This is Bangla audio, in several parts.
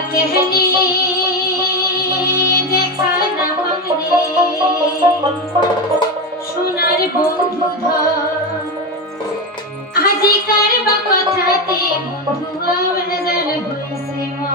कहनी देखा ना हमने সোনার বন্ধু আজিকার বা কথাতে বন্ধু আমার হয়েছে মা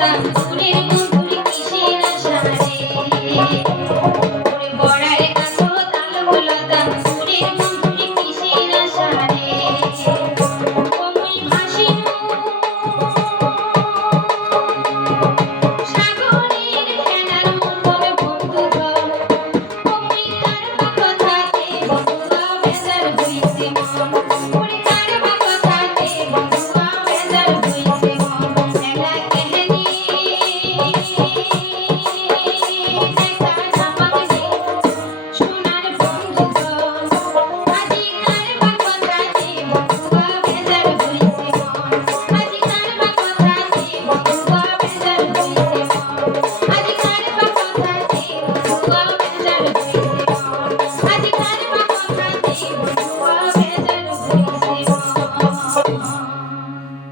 Santos, Murilo